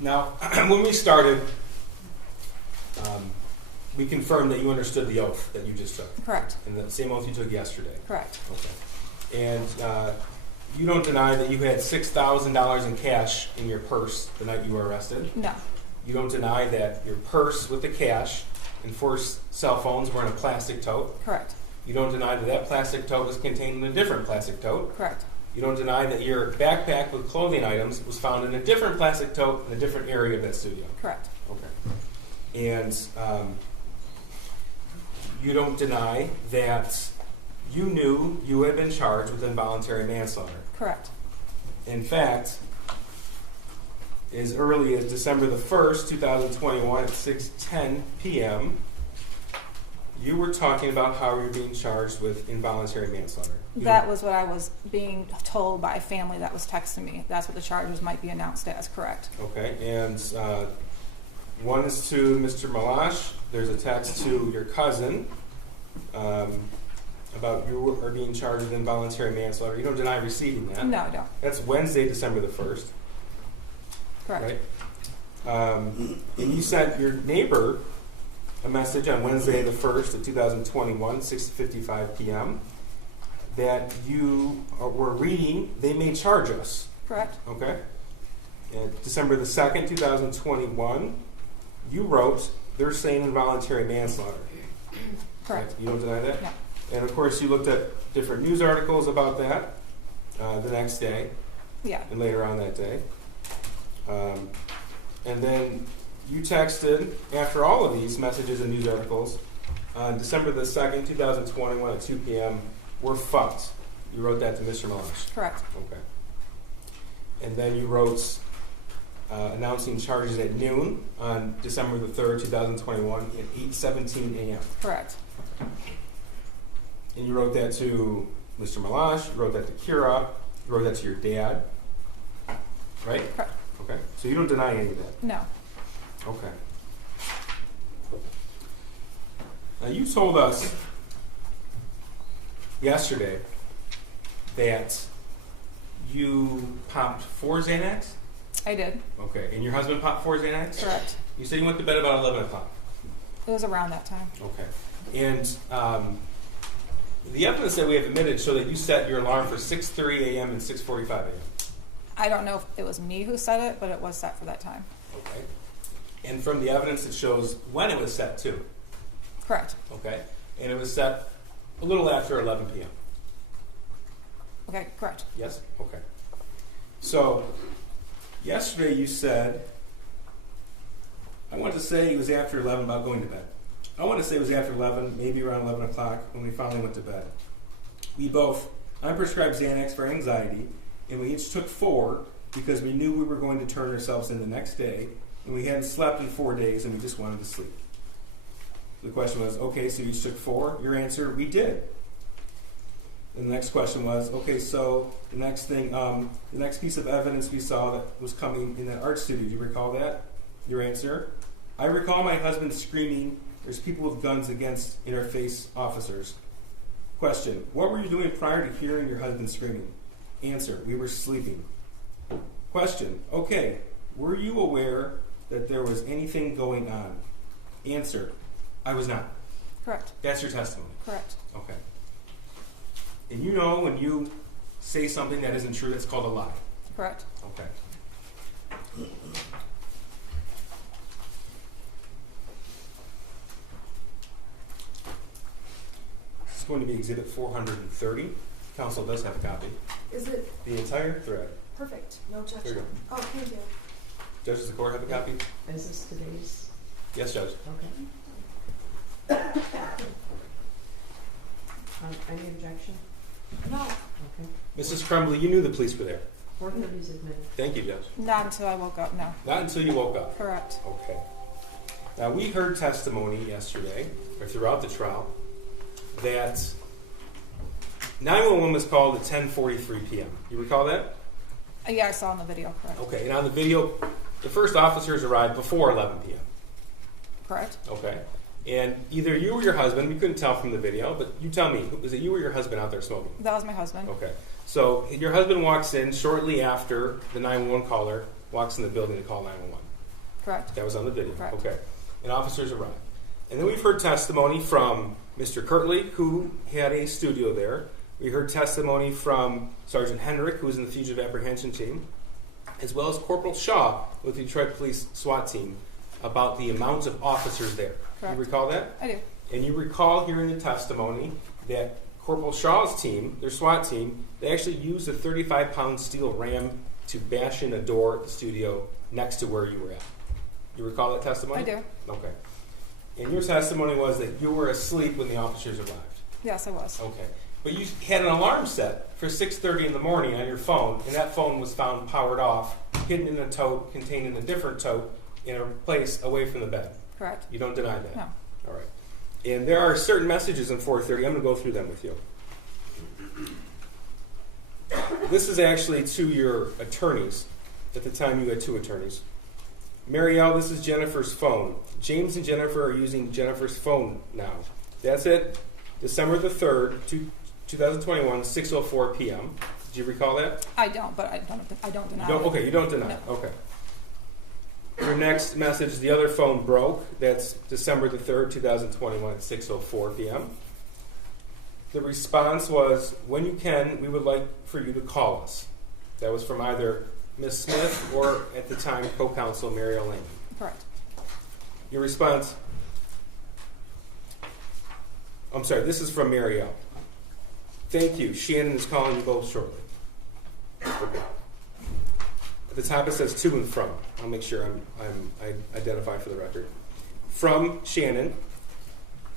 Now, when we started, we confirmed that you understood the oath that you just took. Correct. And the same oath you took yesterday. Correct. Okay. And you don't deny that you had $6,000 in cash in your purse the night you were arrested? No. You don't deny that your purse with the cash and 4 cell phones were in a plastic tote? Correct. You don't deny that that plastic tote was contained in a different plastic tote? Correct. You don't deny that your backpack with clothing items was found in a different plastic tote in a different area of that studio? Correct. Okay. And you don't deny that you knew you had been charged with involuntary manslaughter? Correct. In fact, as early as December the 1st, 2021 at 6:10 p.m., you were talking about how you were being charged with involuntary manslaughter. That was what I was being told by a family that was texting me. That's what the charges might be announced as. Correct. Okay, and one is to Mr. Malash. There's a text to your cousin about you are being charged with involuntary manslaughter. You don't deny receiving that? No, I don't. That's Wednesday, December the 1st. Correct. Right? And you sent your neighbor a message on Wednesday the 1st of 2021, 6:55 p.m., that you were reading, they may charge us. Correct. Okay? And December the 2nd, 2021, you wrote, they're saying involuntary manslaughter. Correct. You don't deny that? No. And of course, you looked at different news articles about that the next day. Yeah. And later on that day. And then you texted, after all of these messages and news articles, on December the 2nd, 2021 at 2 p.m., we're fucked. You wrote that to Mr. Malash. Correct. Okay. And then you wrote announcing charges at noon on December the 3rd, 2021 at 8:17 a.m. Correct. And you wrote that to Mr. Malash, you wrote that to Kira, you wrote that to your dad, right? Correct. Okay. So you don't deny any of that? No. Okay. Now you told us yesterday that you popped 4 Xanax? I did. Okay. And your husband popped 4 Xanax? Correct. You said you went to bed about 11 o'clock. It was around that time. Okay. And the evidence that we have admitted show that you set your alarm for 6:30 a.m. and 6:45 a.m. I don't know if it was me who set it, but it was set for that time. Okay. And from the evidence, it shows when it was set, too. Correct. Okay. And it was set a little after 11 p.m. Okay, correct. Yes? Okay. So, yesterday you said, I want to say it was after 11 about going to bed. I want to say it was after 11, maybe around 11 o'clock when we finally went to bed. I prescribed Xanax for anxiety, and we each took 4 because we knew we were going to turn ourselves in the next day, and we hadn't slept in 4 days, and we just wanted to sleep. The question was, okay, so you each took 4? Your answer, we did. And the next question was, okay, so the next thing, the next piece of evidence we saw that was coming in that art studio, do you recall that? Your answer, I recall my husband screaming, "There's people with guns against interface officers." Question, what were you doing prior to hearing your husband screaming? Answer, we were sleeping. Question, okay, were you aware that there was anything going on? Answer, I was not. Correct. That's your testimony. Correct. Okay. And you know when you say something that isn't true, that's called a lie. Correct. Okay. This is going to be Exhibit 430. Council does have a copy. Is it The entire thread. perfect? No There you objection. go. Oh, thank you. Judges of the court have a copy? Is this today's? Yes, Judge. Okay. Any objection? No. Okay. Mrs. Crumbley, you knew the police were there. 430 is admitted. Thank you, Judge. Not until I woke up, no. Not until you woke up. Correct. Okay. Now, we heard testimony yesterday, or throughout the trial, that 911 was called at 10:43 p.m. You recall that? Yeah, I saw in the video, correct. Okay, and on the video, the first officers arrived before 11 p.m. Correct. Okay. And either you or your husband, we couldn't tell from the video, but you tell me, was it you or your husband out there smoking? That was my husband. Okay. So your husband walks in shortly after the 911 caller walks in the building to call 911. Correct. That was on the video. Correct. Okay. And officers arrived. And then we've heard testimony from Mr. Kirtley, who had a studio there. We heard testimony from Sergeant Hendrick, who was in the fugitive apprehension team, as well as Corporal Shaw with the Detroit Police SWAT team, about the amount of officers there. Correct. You recall that? I do. And you recall hearing the testimony that Corporal Shaw's team, their SWAT team, they actually used a 35-pound steel ram to bash in a door at the studio next to where you were at. You recall that testimony? I do. Okay. And your testimony was that you were asleep when the officers arrived. Yes, I was. Okay. But you had an alarm set for 6:30 in the morning on your phone, and that phone was found powered off, hidden in a tote, contained in a different tote, in a place away from the bed. Correct. You don't deny that? No. All right. And there are certain messages in 430. I'm going to go through them with you. This is actually to your attorneys. At the time, you had 2 attorneys. Marielle, this is Jennifer's phone. James and Jennifer are using Jennifer's phone now. That's it. December the 3rd, 2021, 6:04 p.m. Did you recall that? I don't, but I don't deny it. Okay, you don't deny it. No. Okay. Your next message, the other phone broke. That's December the 3rd, 2021 at 6:04 p.m. The response was, when you can, we would like for you to call us. That was from either Ms. Smith or, at the time, co-counsel Marielle Lehman. Correct. Your response, I'm sorry, this is from Marielle. Thank you. Shannon is calling you both shortly. Okay. At the top it says to and from. I'll make sure I identify for the record. From Shannon,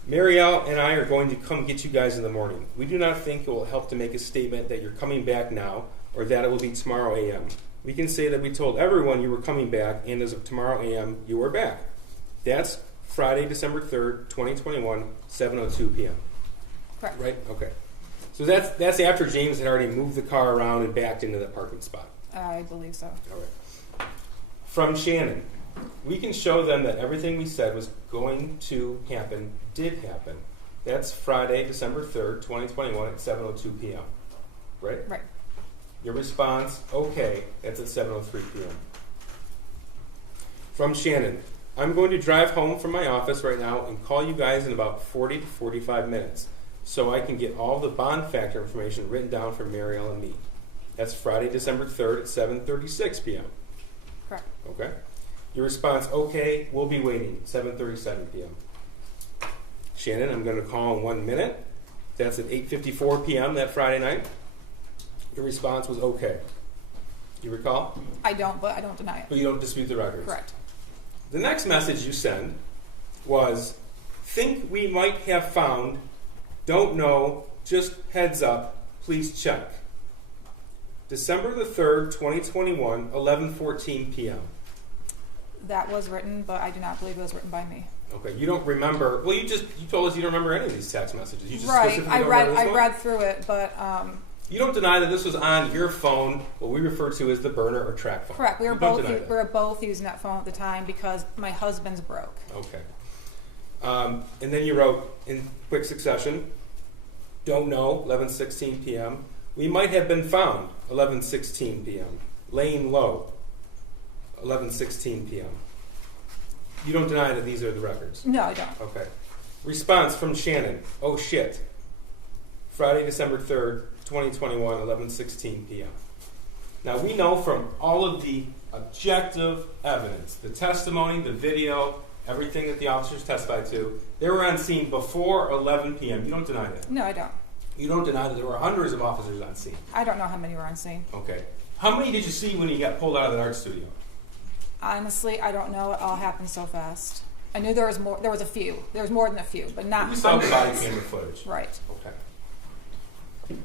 Marielle and I are going to come get you guys in the morning. We do not think it will help to make a statement that you're coming back now or that it will be tomorrow a.m. We can say that we told everyone you were coming back, and as of tomorrow a.m., you are back. That's Friday, December 3rd, 2021, 7:02 p.m. Correct. Right? Okay. So that's after James had already moved the car around and backed into the parking spot. I believe so. All right. From Shannon, we can show them that everything we said was going to happen did happen. That's Friday, December 3rd, 2021 at 7:02 p.m. Right? Right. Your response, okay, that's at 7:03 p.m. From Shannon, I'm going to drive home from my office right now and call you guys in about 40 to 45 minutes so I can get all the bond factor information written down for Marielle and me. That's Friday, December 3rd at 7:36 p.m. Correct. Okay? Your response, okay, we'll be waiting, 7:37 p.m. Shannon, I'm going to call in 1 minute. That's at 8:54 p.m. that Friday night. Your response was okay. You recall? I don't, but I don't deny it. But you don't dispute the records. Correct. The next message you send was, think we might have found, don't know, just heads up, please check. December the 3rd, 2021, 11:14 p.m. That was written, but I do not believe it was written by me. Okay, you don't remember. Well, you told us you don't remember any of these text messages. You just Right. specifically I don't remember this one? read through it, but You don't deny that this was on your phone, what we refer to as the burner or track phone. correct. We You were don't both deny that. we were both using that phone at the time because my husband's broke. Okay. And then you wrote in quick succession, don't know, 11:16 p.m. We might have been found, 11:16 p.m. Laying low, 11:16 p.m. You don't deny that these are the records? No, I don't. Okay. Response from Shannon, oh shit. Friday, December 3rd, 2021, 11:16 p.m. Now we know from all of the objective evidence, the testimony, the video, everything that the officers testified to, they were on scene before 11 p.m. You don't deny that? No, I don't. You don't deny that there were hundreds of officers on scene? I don't know how many were on scene. Okay. How many did you see when you got pulled out of the art studio? Honestly, I don't know. It all happened so fast. I knew there was more. There was a few. There was more than a few, but not You saw the body hundreds. camera footage. Right. Okay.